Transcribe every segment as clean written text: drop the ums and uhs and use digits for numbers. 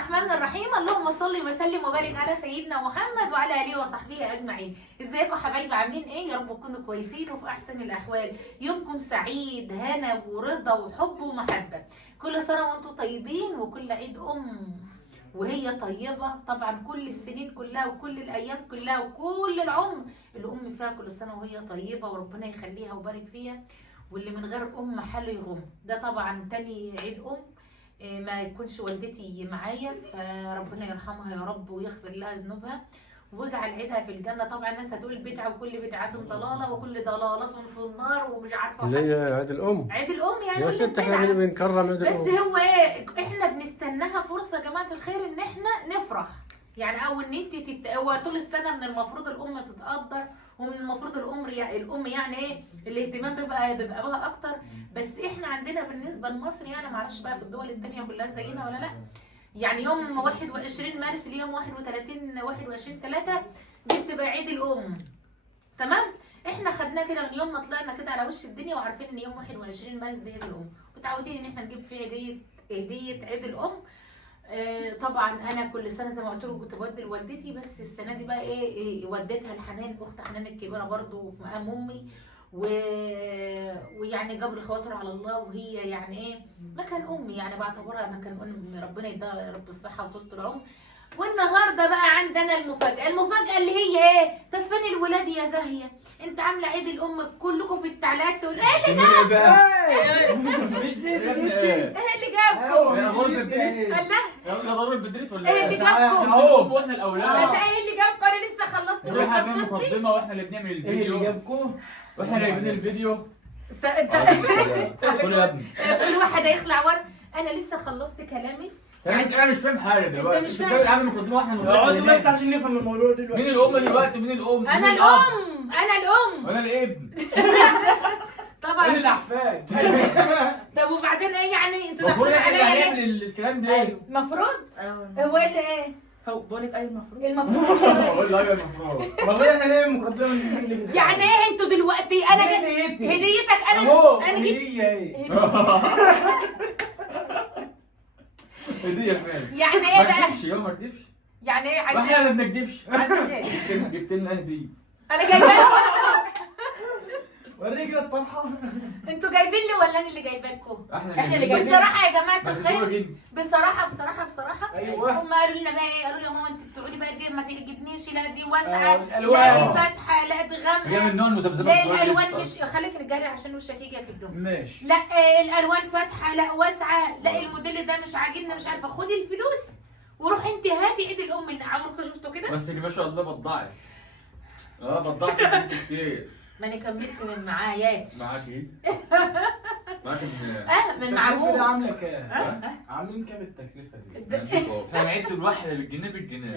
الرحمن الرحيم. اللهم صل وسلم وبارك على سيدنا محمد وعلى اله وصحبه اجمعين. ازيكم حبايبي، عاملين ايه؟ يا رب تكونوا كويسين وفي احسن الاحوال. يومكم سعيد، هنا ورضا وحب ومحبه. كل سنه وانتم طيبين، وكل عيد وهي طيبه. طبعا كل السنين كلها وكل الايام كلها وكل العمر الام فيها كل سنه وهي طيبه، وربنا يخليها ويبارك فيها. واللي من غير ام حاله يغم. ده طبعا تاني عيد ما يكونش والدتي معايا، فربنا يرحمها يا رب ويغفر لها ذنوبها ويجعل عيدها في الجنه. طبعا الناس هتقول بدعه، وكل بدعه ضلاله، وكل ضلاله في النار، ومش عارفه. ليه عيد الام؟ عيد الام يعني يا ست احنا بنكرم عيد الام. بس هو ايه، احنا بنستناها فرصه يا جماعه الخير ان احنا نفرح يعني، او ان انت هو طول السنه من المفروض الام تتقدر، ومن المفروض الام يعني ايه الاهتمام بيبقى بها اكتر. بس احنا عندنا بالنسبه لمصر يعني، معرفش بقى في الدول الثانيه كلها زينا ولا لا، يعني يوم 21 مارس ليوم 21/3 دي بتبقى عيد الام. تمام؟ احنا خدناه كده من يوم ما طلعنا كده على وش الدنيا، وعارفين ان يوم 21 مارس ده عيد الام، متعودين ان احنا نجيب فيه هديه عيد الام. طبعا انا كل سنه زي ما قلت لكم كنت بودي لوالدتي، بس السنه دي بقى ايه وديتها لحنان، اخت حنان الكبيره برضو في مقام امي، ويعني جبر الخواطر على الله، وهي يعني ايه مكان امي، يعني بعتبرها مكان امي، ربنا يديها يا رب الصحه وطول العمر. والنهارده بقى عندنا المفاجاه اللي هي ايه؟ طب فين الولاد يا زاهيه؟ انت عامله عيد الام كلكم في التعليقات تقول ايه اللي جابكم؟ مش دي ايه اللي جابكم؟ يا ضرب البدريت الله، يا ضرب البدريت ولا ايه اللي جابكم؟ اهو واحنا الاولاد. ايه اللي جابكم؟ انا لسه خلصت نروح نعمل مقدمه واحنا اللي بنعمل ايه الفيديو. اللي جابكم؟ واحنا جايبين الفيديو. قول يا ابني. كل واحد هيخلع ورق. انا لسه خلصت كلامي. يعني انا مش فاهم حاجه دلوقتي. انت مش فاهم. بتقول عامل مقدمه واحنا اقعدوا بس عشان نفهم الموضوع دلوقتي. مين الام دلوقتي؟ مين الام؟ انا مين الأب؟ الام وانا الابن. طبعا. انا الاحفاد. طب وبعدين ايه يعني؟ انتوا المفروض داخلين احنا عليا اللي ليه؟ هنعمل الكلام ده. ايوه المفروض. هو ايه اللي ايه؟ هو بقول لك ايه المفروض؟ المفروض بقول له ايوه المفروض. والله احنا ليه مقدمه من يعني ايه انتوا دلوقتي؟ انا هديتك انا هديه ايه؟ هديه فين؟ يعني ايه ما بقى؟ تكذبش يا ما تكذبش. يعني ايه احنا عايزين؟ ما بنكذبش. عايزين ايه؟ جبت لنا هديه. انا جايبه لكم. وريك الطرحه. انتوا جايبين لي ولا انا اللي جايبه لكم؟ احنا اللي جايبين. بصراحه يا جماعه بس الخير، صورة جد. بصراحه ايوه. هم قالوا لنا بقى ايه؟ قالوا لي يا ماما انت بتقولي بقى دي ما تعجبنيش، لا دي واسعه، الألوان. لا دي فاتحه، لا دي هي غامقه، من نوع المذبذبات. لا الالوان مش، خليك نجري عشان وشك يجي كده. ماشي. لا الالوان فاتحه، لا واسعه، لا الموديل ده مش عاجبني، مش عارفه. خدي الفلوس وروحي انت هاتي عيد الام اللي عمركم شفتوا كده. بس اللي ما شاء الله بضعت. بضعت انت كتير. ما انا كملت من معاياتش. معاك ايه؟ معاك من التكلفه دي معقول. عامله كام؟ عاملين كام التكلفه دي؟ احنا عدت الواحده بالجنيه.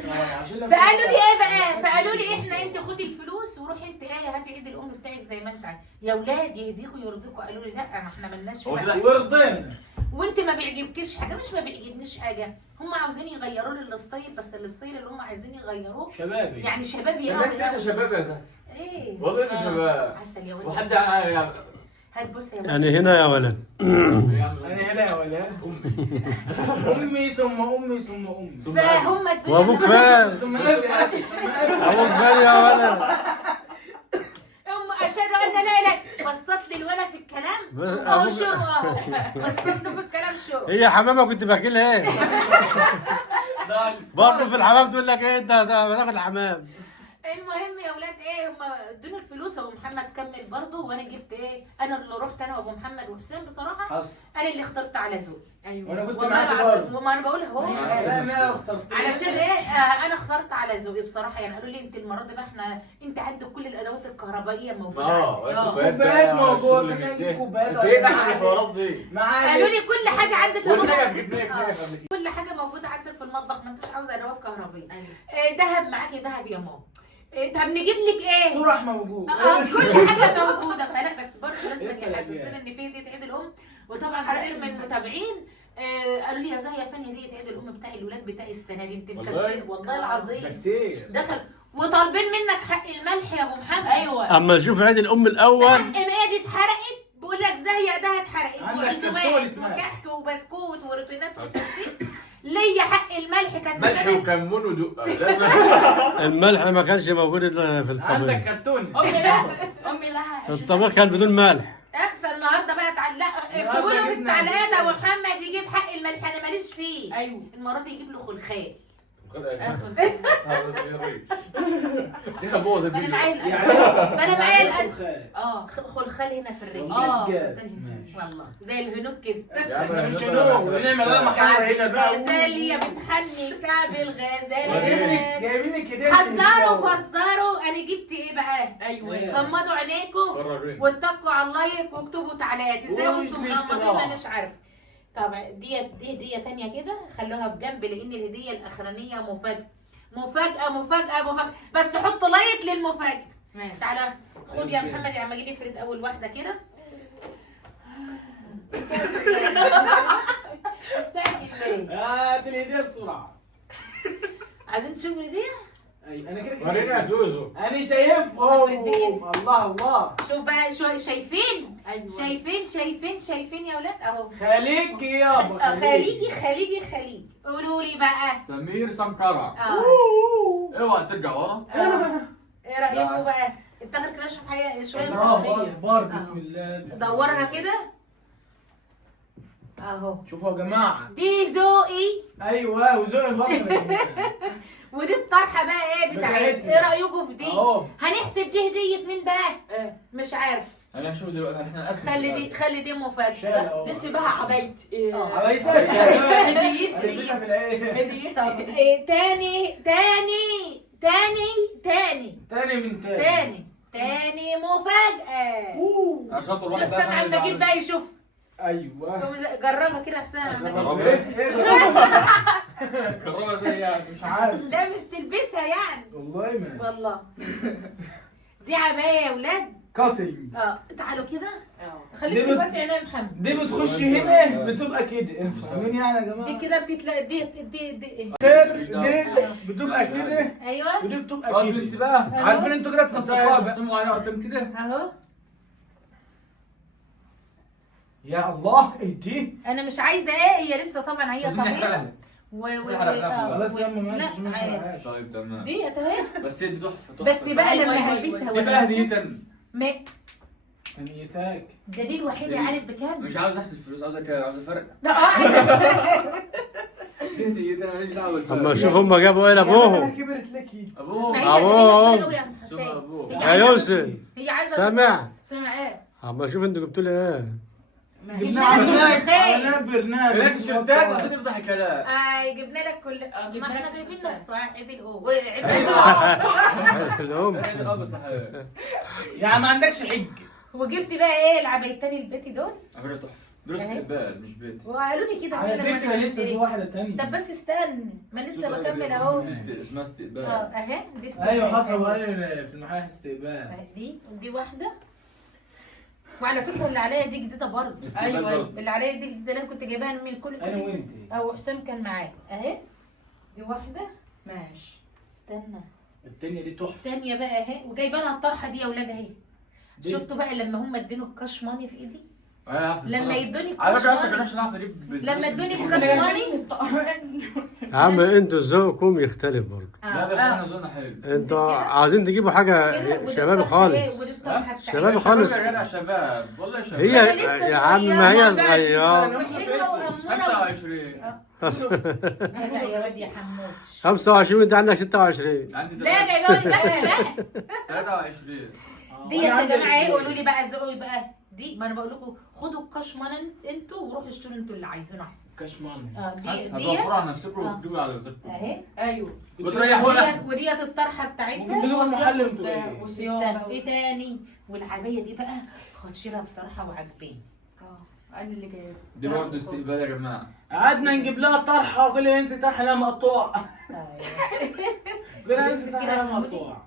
فقالوا لي ايه بقى؟ فقالوا لي احنا انت خدي الفلوس وروحي انت ايه هاتي عيد الام بتاعك زي ما انت عايزه. يا اولاد يهديكوا يرضيكوا. قالوا لي لا ما احنا مالناش هو في كده حاجة. ورضينا. وانت ما بيعجبكيش حاجه، مش ما بيعجبنيش حاجه، هم عاوزين يغيروا لي الستايل، بس الستايل اللي هم عايزين يغيروه شبابي. يعني شبابي انت قوي لسه شباب يا زلمه. ايه والله لسه شباب. عسل يا ولد. وحد هات بص يا ولد. انا هنا يا ولد. انا هنا يا ولد. امي ثم امي ثم امي. فهم الدنيا. وابوك فين؟ ثم ابي. ابوك فين يا ولد؟ اشهد ان لا اله. بصت لي الولد في الكلام اهو شر اهو. بصت له في الكلام شر. هي حمامه كنت باكلها ايه؟ برضه في الحمام تقول لك ايه انت بتاكل الحمام. المهم يا ولاد ايه، هم ادوني الفلوس. ابو محمد كمل برضه، وانا جبت ايه، انا اللي رحت انا وابو محمد وحسام. بصراحه حصل. انا اللي اخترت على ذوقي. ايوه وانا كنت والله معاك العظيم. برضه. وما انا بقول اهو انا اخترت. علشان ايه انا اخترت على ذوقي بصراحه. يعني قالوا لي انت المره دي بقى احنا انت عندك كل الادوات الكهربائيه موجوده عندي. كوبايات موجوده. كان عندي كوبايات. ايه بقى الحوارات دي؟ معايا. قالوا لي كل حاجه عندك يا والنجف ماما. جبناك. كل حاجه موجوده عندك في المطبخ، ما انتش عاوزه ادوات كهربائيه. ايوه. دهب معاكي دهب يا ماما. طب نجيب لك ايه؟ طرح موجود. كل حاجه موجوده. فلا بس برضه لازم اسأل يحسسونا ان في هديه عيد الام. وطبعا كتير من المتابعين قالوا لي يا زاهيه فين هديه عيد الام بتاعي الولاد بتاعي السنه دي؟ انت مكسل والله ده العظيم. كتير. دخل وطالبين منك حق الملح يا ابو محمد. ايوه. اما نشوف عيد الام الاول. حق دي اتحرقت، بقول لك زاهيه ده اتحرقت، عندك وعزومات كرتونة ملح. وكحك وبسكوت وروتينات وتسديد. ليا حق الملح كانت ملح السنه وكمون ودقة الملح ما كانش موجود إلا في عندك الطبيخ. كرتون. امي لها الطبيخ كان بدون ملح. فالنهارده بقى اكتبوا له في التعليقات ابو محمد يجيب حق الملح انا ماليش فيه. ايوه المره دي يجيب له خلخال. كده بوظ ما انا الفيديو. معايا ما انا معايا خلخال هنا في الرجل. والله زي الهنود كده. مش هنوم ونعمل لها محاور هنا بقى. الغزال يا بتحني كعب الغزال. جايبين لك هديه. حذروا فزروا انا جبت ايه بقى؟ ايوه غمضوا عينيكم قررين. واتقوا على اللايك واكتبوا تعليقات ازاي ومش كنتم باشتراك. مغمضين ما اناش عارفه. طبعا دي هديه تانية كده خلوها بجنب لان الهديه الاخرانيه مفاجاه مفاجاه مفاجاه مفاجاه بس حطوا لايك للمفاجاه. ماشي. تعالى خد يا محمد يا عم جيب افرد اول واحده كده. استعجل ليه؟ هات الهديه بسرعه. عايزين تشوفوا الهديه؟ اي انا كده وريني يا زوزو. انا شايفهم. الله الله. شوف بقى شو شايفين؟ ايوه شايفين يا ولاد اهو. خليكي يابا. خليجي قولوا لي بقى. سمير سمكرة. اه اوعى ترجع ورا. ايه رايكم بقى؟ التاخر كده اشرب حاجه شويه من الله الحرية. اكبر بسم الله. دورها كده اهو. شوفوا يا جماعه. دي ذوقي ايوه وذوق البصل. ودي الطرحه بقى ايه بتاعتي. بتاعتنا. ايه رايكم في دي؟ اهو. هنحسب دي هديه مين بقى؟ مش عارف. انا هشوف دلوقتي احنا نقسم. خلي دي مفاجاه. شال دي سيبها حبايتي حبايتك. هديتي هديتها في العين. طب هديتي إيه تاني من تاني. تاني مفاجاه. عشان طول واحد حسام عم بجيب بقى يشوف. ايوه. جربها كده يا حسام عم بجيب. جربها زي يعني. مش عارف لا مش تلبسها يعني. والله ما. والله دي عبايه يا ولاد. كاتنج. تعالوا كده اه خليك دي بس عينيا يا محمد. دي بتخش هنا بتبقى كده. انتوا فاهمين يعني يا جماعه؟ دي كده بتتلاقي دي دي بتبقى كده ايوه ودي بتبقى واقف كده. انتباه. عارفين انتوا كده تنسقوها بقى. تقسموا عليها قدام كده. اهو. يا الله ايه دي؟ انا مش عايزه ايه هي لسه طبعا هي عايزين طبيعيه نحرقها. خلاص يا أم لا ماشي، مش عادي. محرقهاش. طيب تمام. دي اهي. بس هي دي تحفه. بس بقى أيوة، لما أيوة، هلبسها دي بقى هديتك. ما هنيتك. ده دي الوحيده عارف بكام؟ مش عاوز احسب فلوس، عاوز افرق. هديتك انا ماليش دعوه بالفرق. اما شوف هم جابوا ايه لابوهم. كبرت لك. ابوهم. ما هي أبوهم. كبيرة قوي يا عم ثم حسين. ابوهم. هي يا عايزة يوسف هي عايزه سامع؟ تبص. سامع ايه؟ اما شوف انتوا جبتوا لي ايه. ماشي. جبنا على برنامج. بلاش تيشيرتات عشان نفتح الكلام. جبنا لك كل ما جبنا احنا لك جايبين تيشيرتات. لك صح عيد الام عيد الام. الام. عيد الاب صحيح. يعني ما عندكش حج. وجبت بقى ايه العبايتين البيتي دول على فكره تحفه. دروس استقبال مش بيت. وقالوا لي كده على فعلا فكره وانا لسه في بشتري. واحده تانية. طب بس استنى ما لسه بكمل اهو. اسمها استقبال. اهي دي استقبال. ايوه حصل في المحل استقبال. دي واحده. وعلى فكره اللي عليا دي جديده برضه. استقبال أيوة، برضه. اللي عليا دي جديده اللي انا كنت جايباها من كل انا وانت. او حسام كان معايا اهي. دي واحده. ماشي. استنى التانية دي تحفه. الثانيه بقى اهي وجايبه لها الطرحه دي يا اولاد اهي. دي. شفتوا بقى لما هم ادوني الكاش ماني في ايدي. لما لما يدوني على الكاش فكره اصلا ماني كناش نعرف نجيب بالفلوس لما اللي ادوني بتجيبها. الكاش ماني. يا عم انتوا ذوقكم يختلف برضه. لا بس احنا ذوقنا حلو. انتوا عايزين تجيبوا حاجه كده، ودي شبابي الطرحة اهي، خالص. ودي الطرحة بتاعتي. شباب خالص. يا جدع شباب والله شباب. هي أنا لسه يا عم صغيرة. ما هي ما صغيره. وحلوه واموره. 25. لا يا واد يا حموتش. 25 وانت عندك 26. عندي لا جايبه لي بقى لا 23. ديت اللي معايا قولوا لي بقى ذوقي بقى دي ما انا بقول لكم خدوا الكاش مان انتوا وروحوا اشتروا انتوا اللي عايزينه احسن. كشمان. دي هتوفروا على نفسكم وتجيبوا على وزارتكم. اهي ايوه. وتريحونا. وديت الطرحه ممكن بتاعتها. تجيبوا المحل انتوا ايه؟ والصيانه. ايه تاني والعبايه دي بقى خدشيرها بصراحه وعجباني. انا اللي جايبه. دي برضه استقبال يا جماعه. قعدنا نجيب لها طرحه وكل ما ينزل طرحه لها مقطوع. كل ما ينزل طرحه لها مقطوع.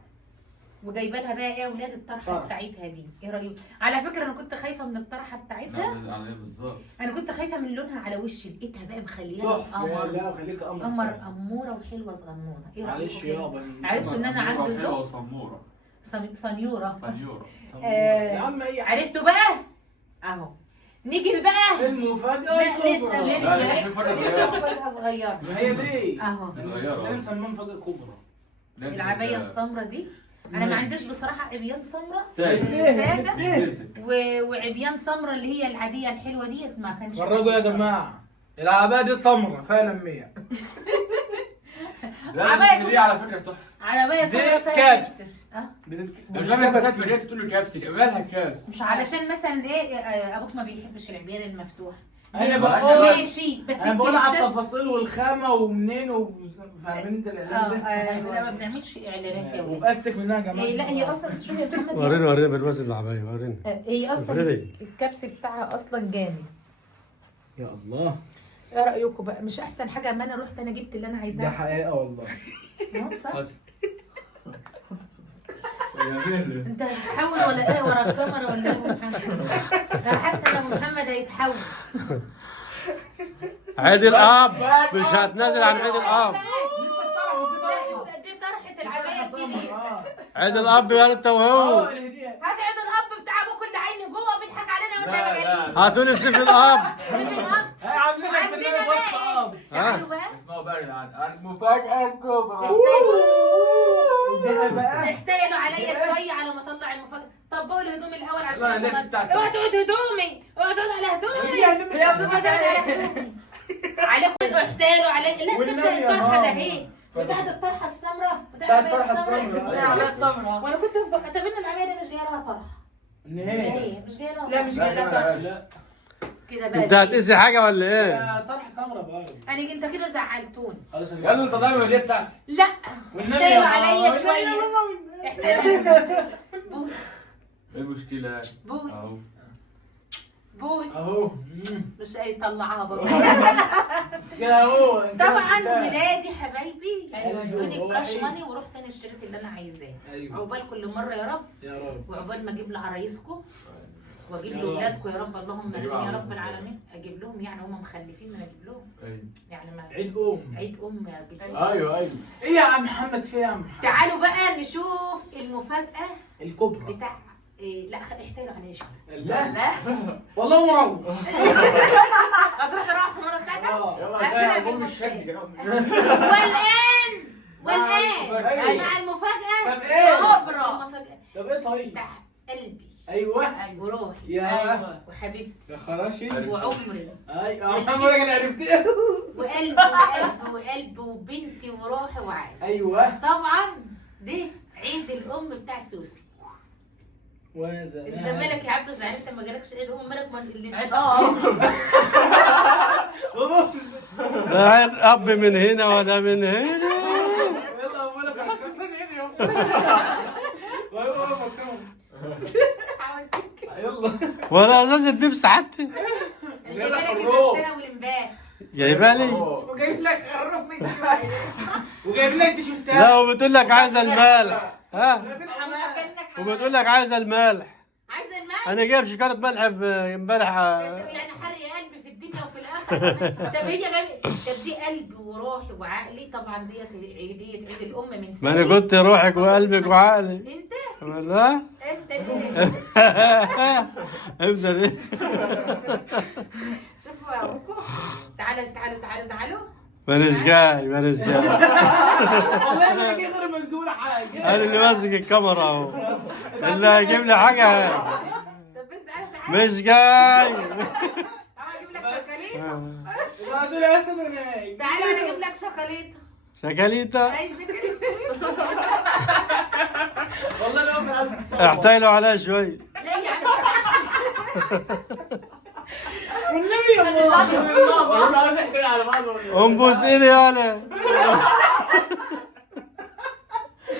وجايبه لها بقى ايه يا اولاد الطرحه طرح. بتاعتها دي ايه رايكم؟ على فكره انا كنت خايفه من الطرحه بتاعتها. على ايه بالظبط؟ انا كنت خايفه من لونها على وشي لقيتها بقى مخليها تحفه. قمر لا خليك قمر. قمر اموره وحلوه صغنونه ايه معلش رايكم كده؟ يابا. عرفتوا ان انا عنده ذوق وصموره. صنيوره. فنيوره. يا عم اي حاجه. عرفتوا بقى اهو نيجي بقى. المفاجأة لا لسه الكبرى. لسه لا، في فرق لسه صغير. مفاجأة صغيرة ما هي دي اهو. صغيرة. ليه مسمى مفاجأة كبرى؟ العباية السمراء دي انا ما عنديش بصراحة عبيان سمراء سادة. سادة بيرسك. وعبيان سمراء اللي هي العادية الحلوة ديت ما كانش. فرجوا يا جماعة العباية دي سمرة فعلا 100. لا بس دي على فكرة تحفة. عباية سمراء فيها كابس. مش عارف انت ساعات مريت تقول له كابس مالها كابس. مش علشان مثلا ايه ابوك ما بيحبش العبيان المفتوح. انا بقول- بقول ماشي بس انا بقول على الكليبسات- التفاصيل والخامة ومنين فاهمين انت الاعلان ده؟ لا ما بنعملش اعلانات يا ولاد. وبأستك منها يا جماعة. إيه لا هي اصلا شوفي يا محمد وريني هي وريني بالوزن العباية وريني. هي اصلا وريني. الكبس بتاعها اصلا جامد. يا الله ايه رايكم بقى مش احسن حاجه اما انا رحت انا جبت اللي انا ده عايزاه. حقيقة والله. أهو صح. بس. يا بيلي. انت هتتحول ولا ايه ورا الكاميرا ولا ايه يا محمد؟ انا حاسه ان محمد هيتحول. عيد الاب مش هتنزل عن عيد الاب. لا دي طرحه العبايه دي. عيد الاب يا انت وهو. هات عيد الاب بتاع ابو كل عين جوه بيضحك علينا وانت لا مجانين. لا. هاتوا لي سيف الاب. سيب الاب. عاملين لك عندنا برنامج بقى واتساب. ايه؟ تعالوا بقى اسمعوا بقى عن المفاجأة الكبرى. ده بقى احتايلوا عليا شويه على ما اطلع المفاجاه. طب بقول هدومي الاول عشان لا، لا، أطلع. بتاعتك. اوعى تقعد هدومي اوعى تقعد على هدومي هي هدومي. اوعى تقعد على هدومي عليكم احتايلوا عليا. لا والنبي تصدق يا الطرحه ده ماما. اهي بتاعت الطرحه السمراء بتاعت بتاعت الطرحة الطرحه السمراء. السمراء. السمراء. وانا كنت طب ان العبايه دي مش جايه لها طرحه. النهاية هي مش جايه لها لا مش طرحة. جاي لها طرح. لا كده بقى انت هتقسي حاجة ولا ايه؟ يا طرح سمرة بقى. انا انت كده زعلتوني. خلاص يا يلا انت ضايع الهدية بتاعتي. لا والنبي احتايلوا يا عليا ماما. شويه. والنبي. احتايلوا بوس ايه المشكلة؟ بوس اهو. بوس اهو مش هيطلعها برضه. كده اهو انت طبعا شفتها. ولادي حبايبي أيوة، ادوني هو الكاش حقيقي. ماني ورحت انا اشتريت اللي انا عايزاه. ايوه عقبال كل مره يا رب يا رب. وعقبال ما اجيب لعرايسكم واجيب يا رب. لاولادكم يا رب اللهم تجيب امين يا عرايس رب إزاي؟ العالمين. اجيب لهم يعني هم مخلفين ما اجيب لهم ايوه يعني ما عيد عيد اجيب لهم. ايوه ايوه. ايه يا عم محمد في يا عم محمد؟ تعالوا بقى نشوف المفاجاه الكبرى. بتاع إيه لا احتايلوا عليا شويه. لا لا والله مروح. هتروح تروح المره بتاعتك. يلا هقفلها ده بوم بالمفتاح. الشد كده. والان أيوة. مع المفاجاه طب ايه؟ كبرى المفاجاه طب ايه طيب؟ بتاع قلبي ايوه وروحي يا ايوه. وحبيبتي يا خراشي. وعمري ايوه محمد انا عرفتيه. وقلبي وقلبي وقلبي وبنتي وروحي وعقلي. ايوه طبعا ده عيد الام بتاع سوسي. انت وزمان. مالك يا عبد زعلان انت ما جالكش عيد ام مالك ما اللي لا عيد اب من هنا ولا من هنا. يلا اقول لك بس ثانية يوم. ايوه مكان. عاوزك يلا ولا ازازة بيبس حتى. جايبه لك السنه والامبارح جايبها لي. وجايب لك خروف من شويه. وجايب لك تيشيرتات. لا وبتقول لك عايزة المالح. ها جايبين حمام. اكلك وبتقول لك عايزة المالح. عايزه المال انا جايب شكارة ملح امبارح. يعني حرق قلبي في الدنيا وفي الاخره. طب هي طب دي قلبي وروحي وعقلي طبعا ديت عيد الام من ما سنه. انا قلت روحك وقلبك وعقلي. انت لا انت ليه؟ ابدا ليه؟ شوفوا ابوكم تعالوا مانيش جاي. والله ما يجي غير ما تقول حاجه. انا اللي ماسك الكاميرا اهو. اللي هيجيب لي حاجه طب بس تعالوا مش جاي. اجيب لك شوكولاته. قالوا لي اسف انا. تعالى انا اجيب لك شوكولاته. شكاليتا اي شوكولاته. والله لو في عز. احتايلوا عليها شوي. لا يا عم والنبي يا الله. والله عايز احكي على بعض. انبوس ايدي انا.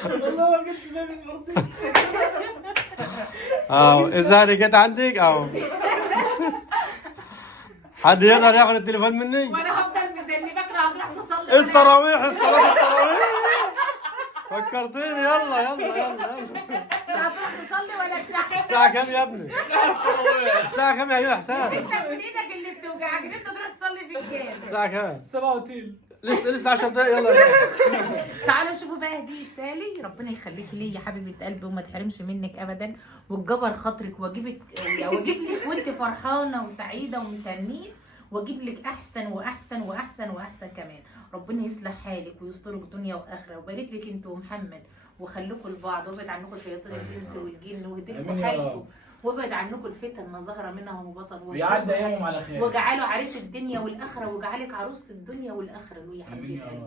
والله ما كنت فاهم الحرب. اهو اذا انا جيت عندك اهو. حد يقدر ياخد التليفون مني؟ وانا هفضل مسلمك هتروح تصلي. التراويح الصلاة التراويح. فكرتيني. يلا هتروح تصلي ولا بتاع. الساعة كام يا ابني؟ الساعة كام يا ايوه حسام؟ انت من ايدك اللي بتوجعك ان انت تروح تصلي في الجامع. الساعة كام؟ 7 وتلت. لسه 10 دقايق يلا. تعالوا شوفوا بقى هدية سالي. ربنا يخليكي لي يا حبيبة قلبي وما تحرمش منك ابدا، وتجبر خاطرك، واجيب لك وانت فرحانة وسعيدة ومتهنية، واجيب لك احسن واحسن واحسن واحسن كمان. ربنا يصلح حالك ويسترك دنيا واخره، وبارك لك انت ومحمد، وخليكم لبعض، وابعد عنكم شياطين الانس والجن، ويهديلكم حالكم، وابعد عنكم الفتن ما ظهر منها وبطن، بيعدي ايامهم على خير. وجعله عريس الدنيا والاخره، وجعلك عروسه الدنيا والاخره له يا حبيبه قلبي.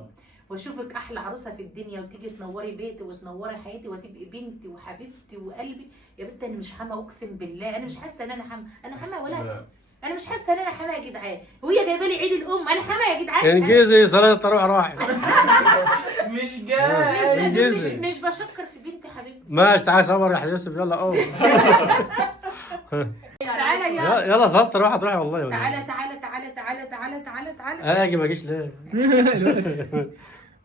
واشوفك احلى عروسه في الدنيا، وتيجي تنوري بيتي وتنوري حياتي، وتبقي بنتي وحبيبتي وقلبي. يا بنت انا مش حما، اقسم بالله انا مش حاسه ان انا حما. انا حما ولا انا مش حاسه ان انا حما يا جدعان. وهي جايبه لي عيد الام، انا حما يا جدعان. انجزي صلاه التراويح راحت. مش جاي. مش بشكر في بنتي حبيبتي. ماشي تعالى صبر يا يوسف يلا قوم. تعالى يلا صلاه التراويح هتروحي والله. تعالى تعالى تعالى تعالى تعالى تعالى تعالى. اجي ما اجيش ليه؟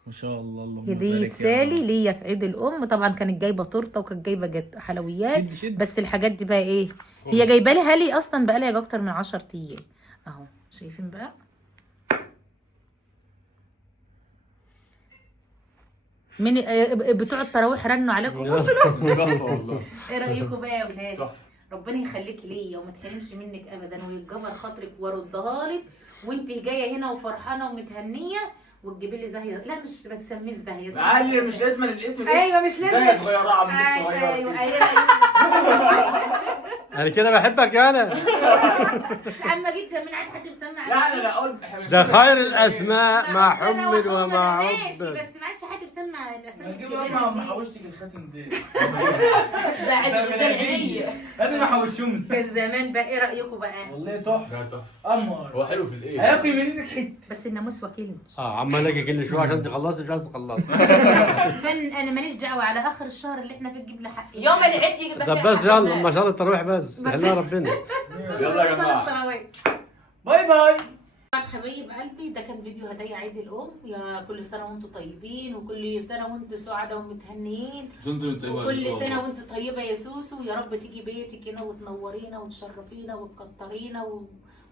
ما شاء الله. اللهم هدية بارك يا سالي رب. ليا في عيد الام. طبعا كانت جايبه تورته، وكانت جايبه حلويات، شد. بس الحاجات دي بقى ايه، هي جايبه لي لي اصلا بقى لها اكتر من 10 ايام اهو. شايفين بقى من بتوع التراويح رنوا عليكم والله. ايه رايكم بقى يا ولاد؟ تحفة. ربنا يخليكي ليا وما تحرمش منك ابدا، ويتجبر خاطرك واردها لك، وانت جايه هنا وفرحانه ومتهنيه، وتجيبي لي زاهيه. لا مش ما تسميش زاهيه. معلي مش لازم الاسم. ايوه مش لازم. زي صغيره عم صغيره. ايوه انا كده بحبك يا انا. اما جدا من عند حد مسمع لا لا اقول ده خير الاسماء ما حمد وما ماشي، عبد. بس ما عادش حد مسمع الاسامي نجيب الكبيره ما دي. حوشتك الخاتم ده. زي العينيه. انا ما حوشهم. كان زمان بقى. ايه رايكم بقى؟ والله تحفه. تحفه. قمر. هو حلو في الايه؟ هياكل من ايدك حته. بس الناموس وكيلني. عمال اجي كل شويه عشان تخلصي مش عايز تخلصي. فن انا ماليش دعوه على اخر الشهر اللي احنا فيه تجيب لي حقي. يوم العيد يبقى طب بس يلا ما شاء الله التراويح بس خليها ربنا. يلا يا جماعه. باي باي. حبايب قلبي ده كان فيديو هدايا عيد الام. يا كل سنه وانتم طيبين، وكل سنه وانتم سعداء ومتهنيين، وكل سنه وانت طيبه يا سوسو. يا رب تيجي بيتك هنا وتنورينا وتشرفينا وتكترينا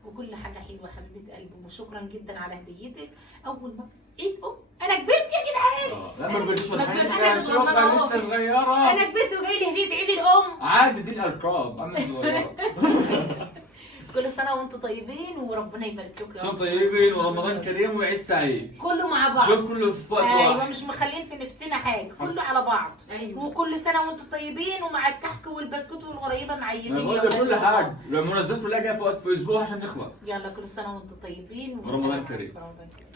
وكل حاجه حلوه حبيبه قلبي. وشكرا جدا على هديتك. اول ما عيد ام انا كبرت يا جدعان. لا ما كبرتش ولا ما كبرتش، حاجه. أنا شوفها صغننة لسه أهو. صغيره. انا كبرت وجاي لي هديه عيد الام. عادي دي الالقاب. انا صغيره. كل سنه وانتم طيبين، وربنا يبارك لكم يا شو رب. طيبين ورمضان كريم وعيد سعيد. كله مع بعض. شوف كله في وقت ايوه واحد. مش مخلين في نفسنا حاجه، كله على بعض. ايوه. وكل سنه وانتم طيبين، ومع الكحك والبسكوت والغريبه معيدين. انا بقول لك كل حاجه. المناسبات كلها جايه في وقت في اسبوع عشان نخلص. يلا كل سنه وانتم طيبين ورمضان كريم. رمضان كريم.